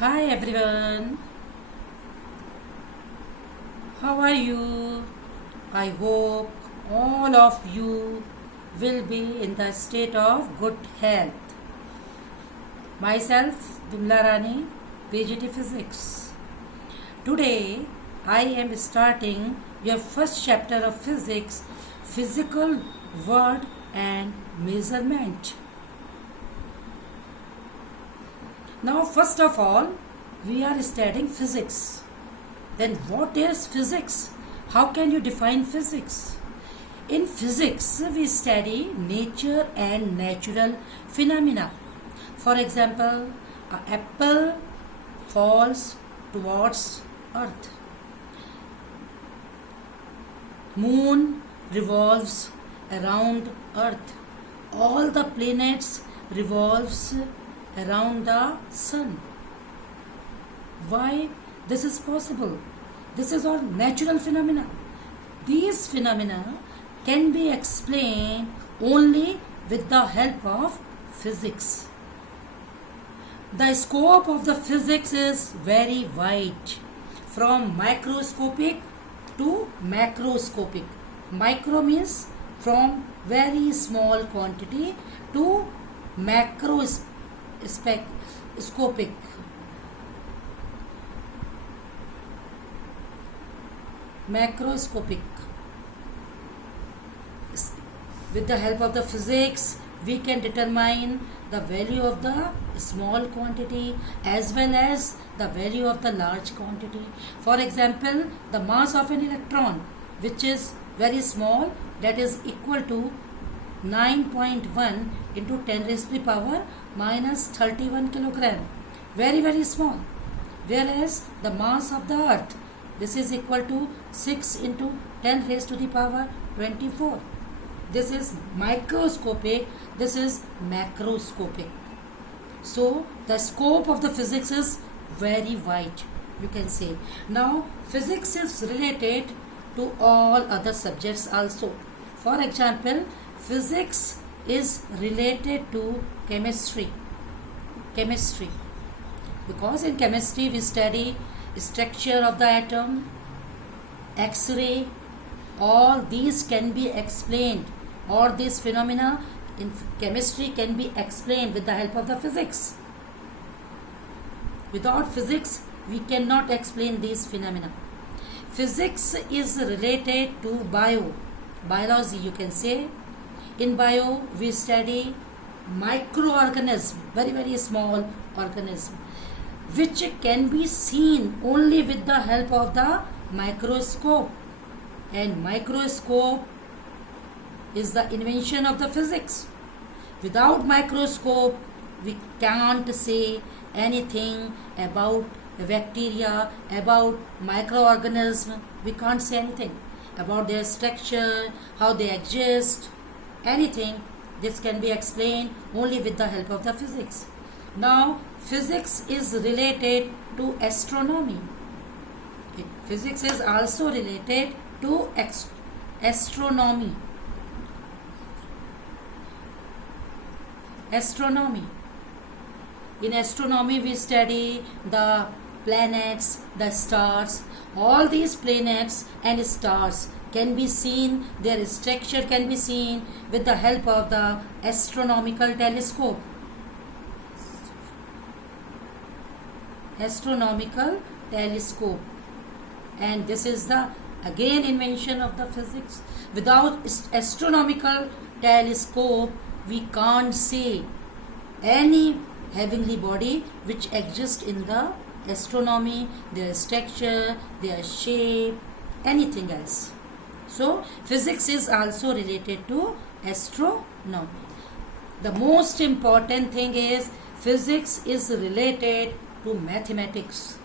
Hi everyone, how are you? I hope all of you will be in the state of good health. Myself, Bimla Rani, PGT Physics. Today I am starting your first chapter of physics, physical word and measurement. Now, first of all, we are studying physics. Then, what is physics? How can you define physics? In physics, we study nature and natural phenomena. For example, an apple falls towards earth. Moon revolves around earth. All the planets revolves around the sun. Why this is possible? This is all natural phenomena. These phenomena can be explained only with the help of physics. The scope of the physics is very wide, from microscopic to macroscopic. Micro means from very small quantity to macroscopic. Macroscopic. With the help of the physics, we can determine the value of the small quantity as well as the value of the large quantity. For example, the mass of an electron, which is very small, that is equal to 9.1 into 10 raised to the power minus 31 kilogram. Very small. Whereas the mass of the earth, this is equal to 6 into 10 raised to the power 24. This is microscopic, this is macroscopic. So the scope of the physics is very wide, you can say. Now physics is related to all other subjects also. For example, physics is related to chemistry. Because in chemistry we study structure of the atom, X-ray, all these can be explained, or these phenomena in chemistry can be explained with the help of the physics. Without physics, we cannot explain these phenomena. Physics is related to biology, you can say. In bio, we study microorganism, very small organism, which can be seen only with the help of the microscope. And microscope is the invention of the physics. Without microscope, we can't say anything about bacteria, about microorganism. We can't say anything about their structure, how they exist, anything. This can be explained only with the help of the physics. Now, physics is related to astronomy. Physics is also related to astronomy. In astronomy, we study the planets, the stars. All these planets and stars can be seen, their structure can be seen with the help of the astronomical telescope. And this is the again invention of the physics. Without astronomical telescope, we can't see any heavenly body which exists in the astronomy, their structure, their shape, anything else. So physics is also related to astronomy. The most important thing is physics is related to mathematics.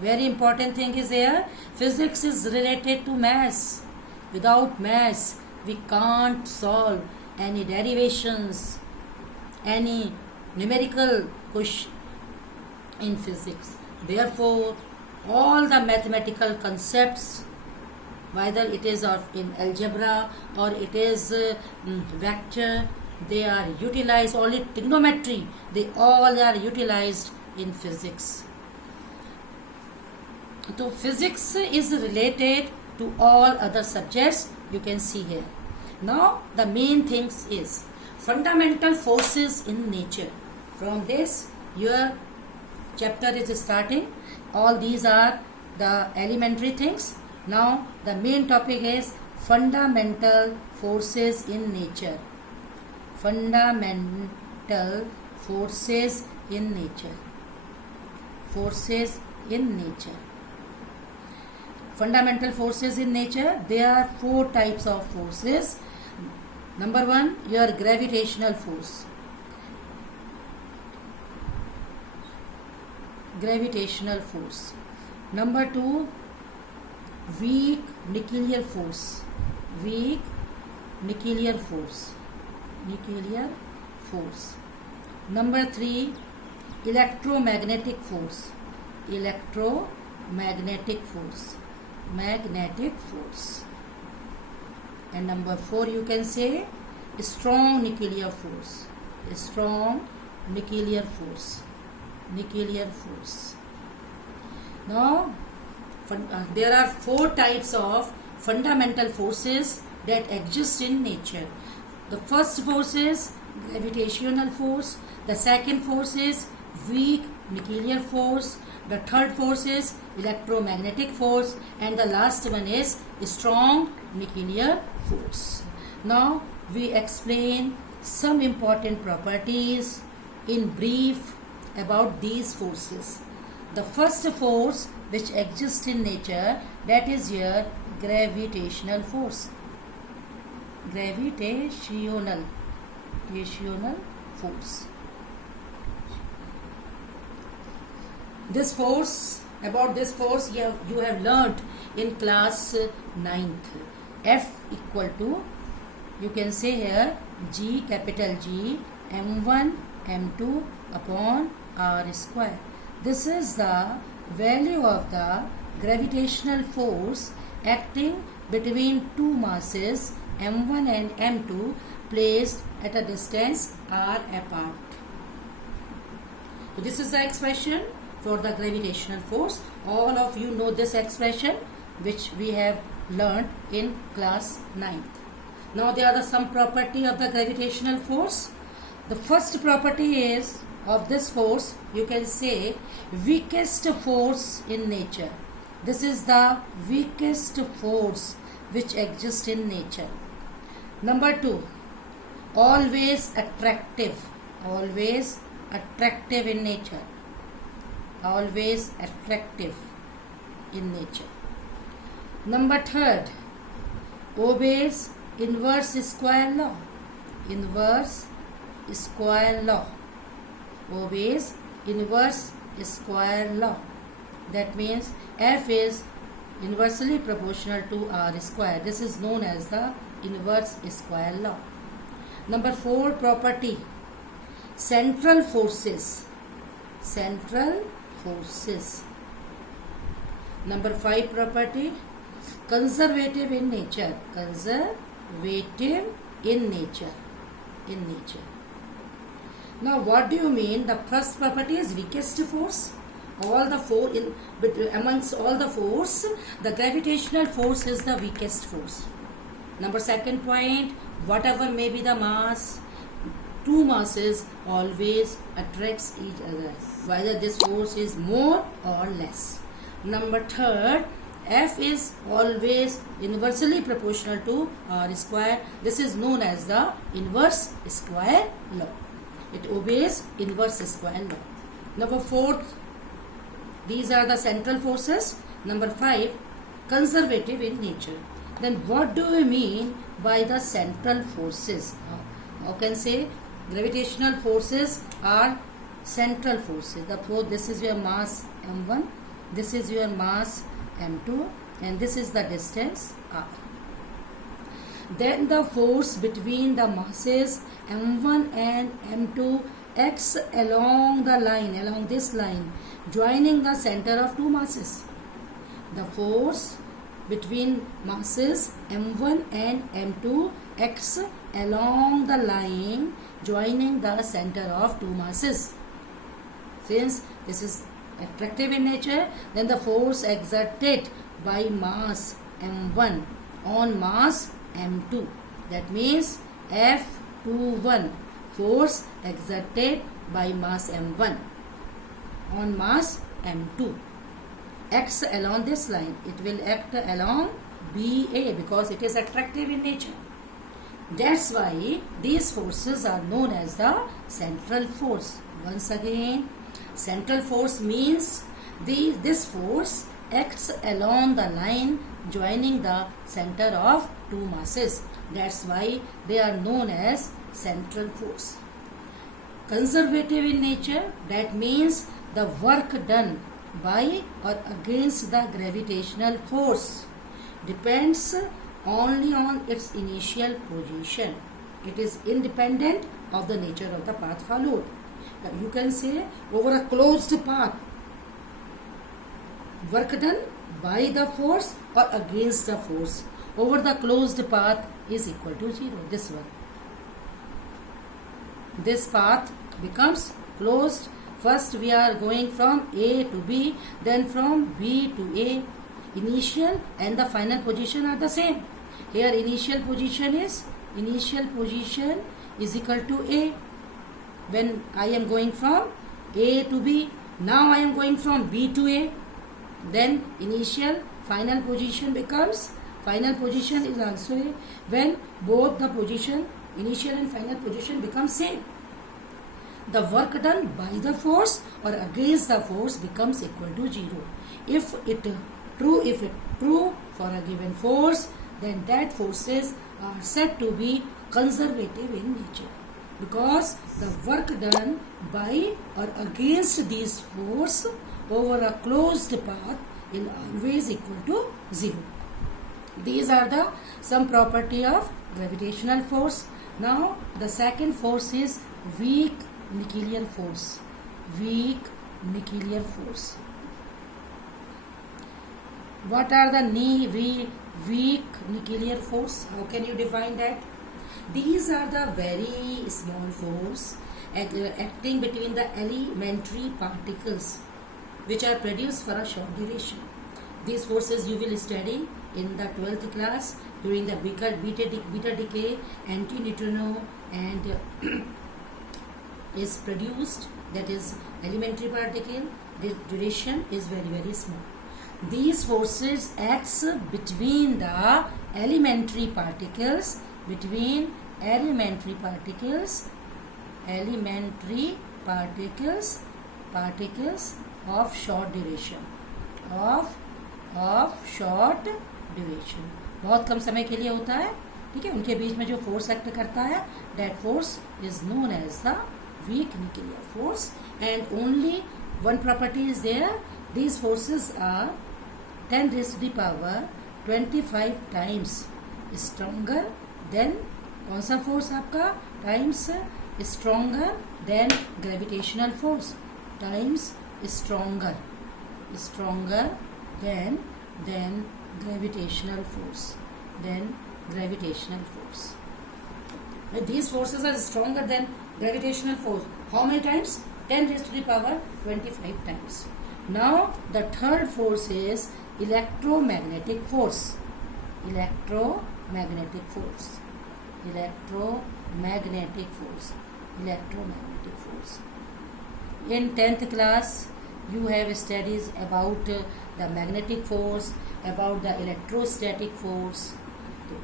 Very important thing is here, physics is related to maths. Without maths, we can't solve any derivations, any numerical question in physics. Therefore, all the mathematical concepts, whether it is in algebra or it is vector, they are utilized, only trigonometry, they all are utilized in physics. So physics is related to all other subjects, you can see here. Now the main things is fundamental forces in nature. From this your chapter is starting. All these are the elementary things. Now the main topic is fundamental forces in nature. Fundamental forces in nature. Forces in nature. Fundamental forces in nature, there are 4 types of forces. Number 1, your gravitational force. Gravitational force. Number 2, weak nuclear force. Weak nuclear force. Nuclear force. Number 3, electromagnetic force. Electromagnetic force. Magnetic force. And number 4, you can say strong nuclear force. Strong nuclear force. Nuclear force. Now there are 4 types of fundamental forces that exist in nature. The first force is gravitational force. The second force is weak nuclear force. The third force is electromagnetic force, and the last one is strong nuclear force. Now we explain some important properties in brief about these forces. The first force which exists in nature, that is your gravitational force. Gravitational force. This force, about this force you have learnt in class 9th. F equal to, you can say here, G, capital G, M1 M2 upon R square. This is the value of the gravitational force acting between two masses M1 and M2 placed at a distance R apart. So this is the expression for the gravitational force. All of you know this expression which we have learned in class 9th. Now there are some property of the gravitational force. The first property is of this force, you can say weakest force in nature. This is the weakest force which exists in nature. Number 2, always attractive. Always attractive in nature. Always attractive in nature. Number 3, obeys inverse square law. Inverse square law. Obeys inverse square law. That means F is inversely proportional to R square. This is known as the inverse square law. Number 4 property, central forces. Central forces. Number 5 property, conservative in nature. Conservative in nature. In nature. Now what do you mean? The first property is weakest force. All the four amongst all the force, the gravitational force is the weakest force. Number 2nd point, whatever may be the mass, two masses always attracts each other, whether this force is more or less. Number 3rd, F is always inversely proportional to R square. This is known as the inverse square law. It obeys inverse square law. Number 4th, these are the central forces. Number 5, conservative in nature. Then what do we mean by the central forces? How can say gravitational forces are central forces. Therefore, this is your mass M1, this is your mass M2, and this is the distance R. Then the force between the masses M1 and M2 acts along the line, along this line, joining the center of two masses. The force between masses M1 and M2 acts along the line joining the center of two masses. Since this is attractive in nature, then the force exerted by mass m1 on mass m2, that means F21, force exerted by mass m1 on mass m2 acts along this line. It will act along BA because it is attractive in nature. That's why these forces are known as the central force. Once again, central force means this force acts along the line joining the center of two masses. That's why they are known as central force. Conservative in nature, that means the work done by or against the gravitational force depends only on its initial position. It is independent of the nature of the path followed. You can say over a closed path, work done by the force or against the force over the closed path is equal to 0. This one. This path becomes closed. First we are going from A to B, then from B to A. Initial and the final position are the same. Here initial position is equal to A. When I am going from A to B, now I am going from B to A. Then initial final position becomes, final position is also A. When both the position, initial and final position become same, the work done by the force or against the force becomes equal to 0. If it true for a given force, then that forces are said to be conservative in nature, because the work done by or against these force over a closed path will always equal to 0. These are the some property of gravitational force. Now the second force is weak nuclear force. Weak nuclear force. What are the weak nuclear force? How can you define that? These are the very small force acting between the elementary particles which are produced for a short duration. These forces you will study in the 12th class during the beta decay, antineutrino, and is produced, that is elementary particle. The duration is very small. These forces acts between the elementary particles, particles of short duration, of short duration, बहुत कम समय के लिए होता है, ठीक है. उनके बीच में जो फोर्स एक्ट करता है, that force is known as the weak nuclear force. And only one property is there. These forces are 10 raised to the power 25 times stronger than, कौन सा फोर्स आपका, times stronger then gravitational force, times stronger then gravitational force, these forces are stronger than gravitational force. How many times? 10 raised to the power 25 times. Now the third force is electromagnetic force. In 10th class you have studies about the magnetic force, about the electrostatic force.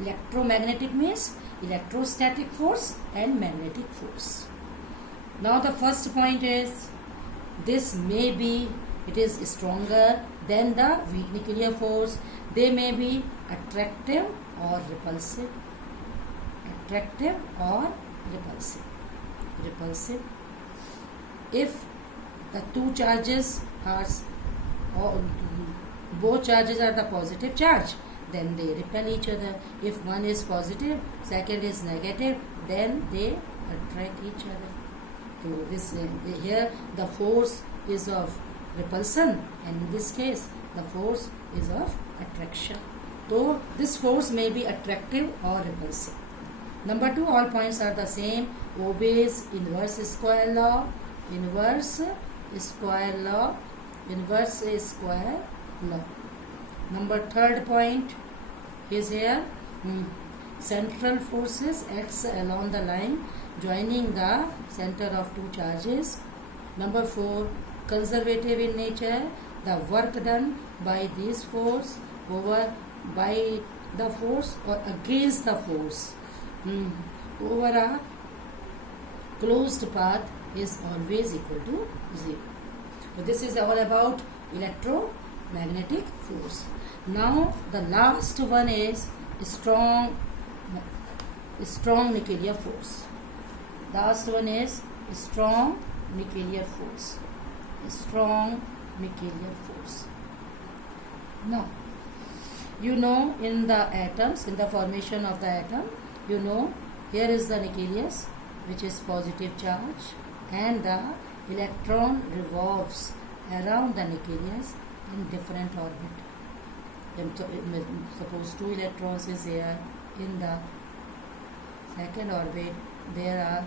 Electromagnetic means electrostatic force and magnetic force. Now the first point is, this may be, it is stronger than the weak nuclear force. They may be attractive or repulsive. If the two charges are, or both charges are the positive charge, then they repel each other. If one is positive, second is negative, then they attract each other. So this here the force is of repulsion, and in this case the force is of attraction. So this force may be attractive or repulsive. Number 2, all points are the same, obeys inverse square law. Inverse square law, inverse square law. Number third point is here, central forces acts along the line joining the center of two charges. Number 4, conservative in nature, the work done by this force over by the force or against the force over a closed path is always equal to 0. So this is all about electromagnetic force. Now the last one is strong nuclear force. Last one is strong nuclear force. Strong nuclear force. Now, you know, in the atoms, in the formation of the atom, you know, here is the nucleus, which is positive charge, and the electron revolves around the nucleus in different orbit. Suppose 2 electrons is here in the second orbit. There are,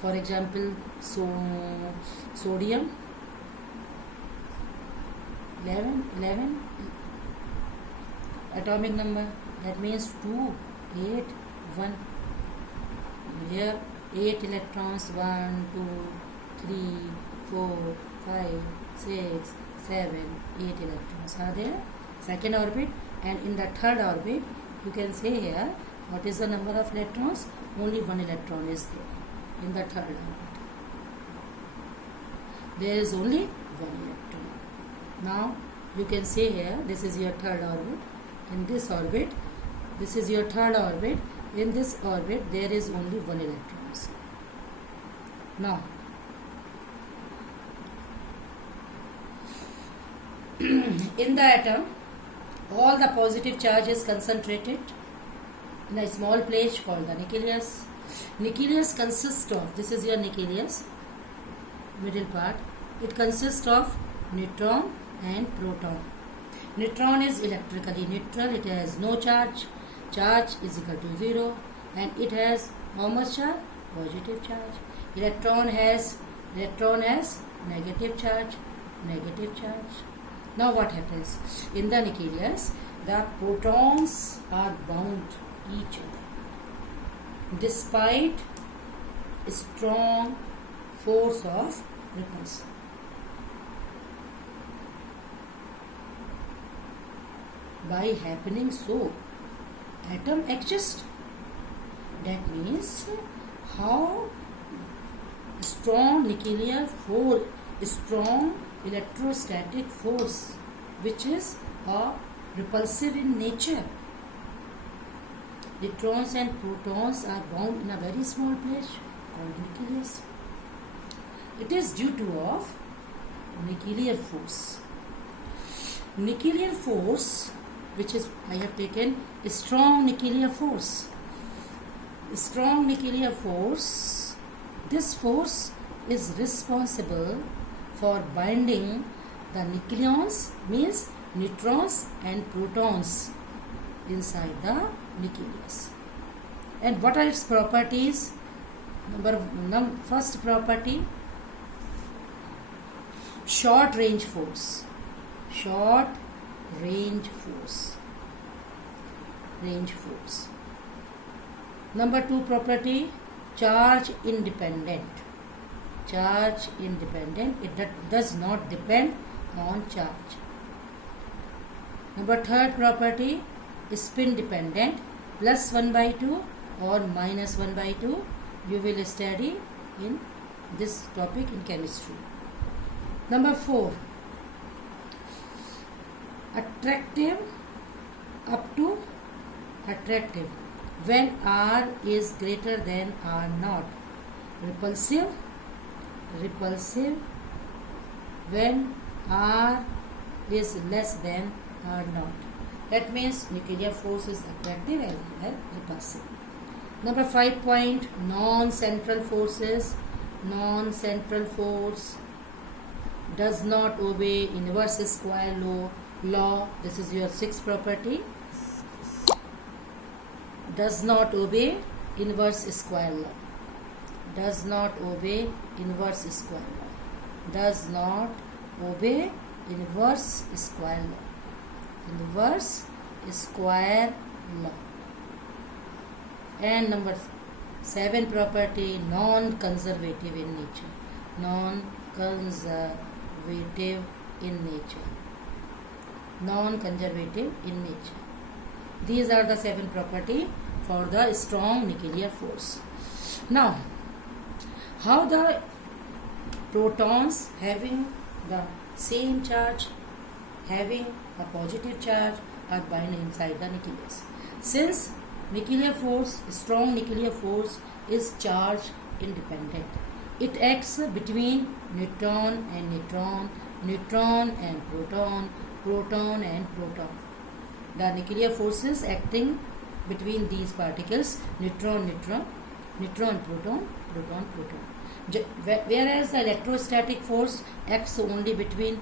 for example, sodium 11 atomic number, that means 2 8 1. Here 8 electrons, 1 2 3 4 5 6 7 8 electrons are there, second orbit. And in the third orbit, you can say here, what is the number of electrons? Only 1 electron is there in the third orbit. There is only 1 electron. Now you can say here, this is your third orbit. In this orbit, this is your third orbit. In this orbit, there is only 1 electrons. Now in the atom, all the positive charge is concentrated in a small place called the nucleus. Nucleus consists of, this is your nucleus, middle part. It consists of neutron and proton. Neutron is electrically neutral, it has no charge. Charge is equal to 0, and it has how much charge? Positive charge. Electron has negative charge. Now what happens? In the nucleus, the protons are bound to each other despite strong force of repulsion. By happening so, atom exists. That means how strong nuclear force, strong electrostatic force, which is repulsive in nature. Neutrons and protons are bound in a very small place called nucleus. It is due to of nuclear force. Nuclear force, which is, I have taken strong nuclear force. Strong nuclear force, this force is responsible for binding the nucleons, means neutrons and protons inside the nucleus. And what are its properties? First property, short range force. Short range force. Number 2 property, charge independent. Charge independent, it does not depend on charge. Number 3rd property, spin dependent, plus 1 by 2 or minus 1 by 2. You will study in this topic in chemistry. Number 4, attractive up to attractive when R is greater than R naught. Repulsive when R is less than R naught. That means nuclear force is attractive as well as repulsive. Number 5 point, non-central forces. Non-central force does not obey inverse square law. This is your 6th property. Does not obey inverse square law. does not obey inverse square law. Does not obey inverse square law. Inverse square law. And number 7 property, non-conservative in nature. Non-conservative in nature. Non-conservative in nature. These are the 7 property for the strong nuclear force. Now, how the protons having the same charge, having a positive charge, are bound inside the nucleus. Since nuclear force, strong nuclear force is charge independent. It acts between neutron and neutron, neutron and proton, proton and proton. The nuclear forces acting between these particles, neutron, neutron, neutron, proton, proton, proton. Whereas the electrostatic force acts only between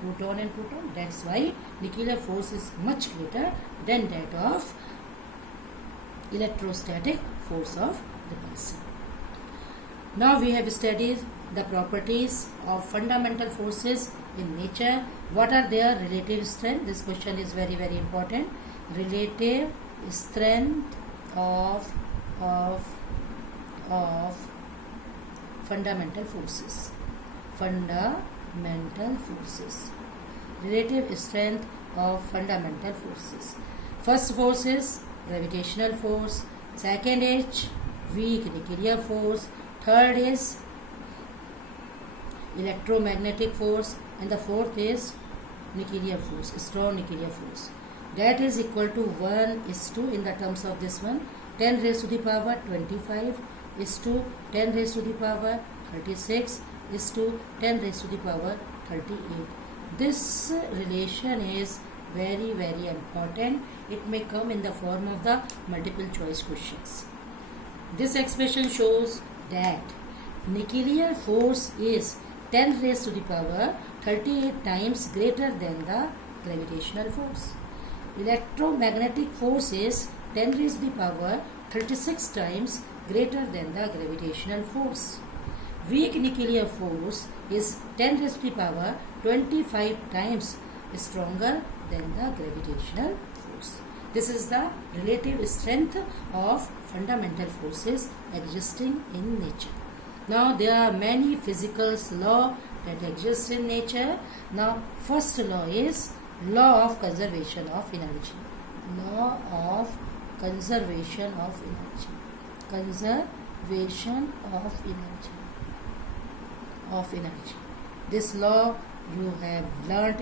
proton and proton. That's why nuclear force is much greater than that of electrostatic force of repulsion. Now we have studied the properties of fundamental forces in nature. What are their relative strength? This question is very, very important. Relative strength of fundamental forces. Fundamental forces. Relative strength of fundamental forces. First force is gravitational force. Second is weak nuclear force. Third is electromagnetic force. And the fourth is nuclear force, strong nuclear force. That is equal to 1:2 in the terms of this one. 10 raised to the power 25 is to 10 raised to the power 36 is to 10 raised to the power 38. This relation is very, very important. It may come in the form of the multiple choice questions. This expression shows that nuclear force is 10 raised to the power 38 times greater than the gravitational force. Electromagnetic force is 10 raised to the power 36 times greater than the gravitational force. Weak nuclear force is 10 raised to the power 25 times stronger than the gravitational force. This is the relative strength of fundamental forces existing in nature. Now there are many physical laws that exist in nature. Now first law is law of conservation of energy. Law of conservation of energy. Conservation of energy. This law you have learnt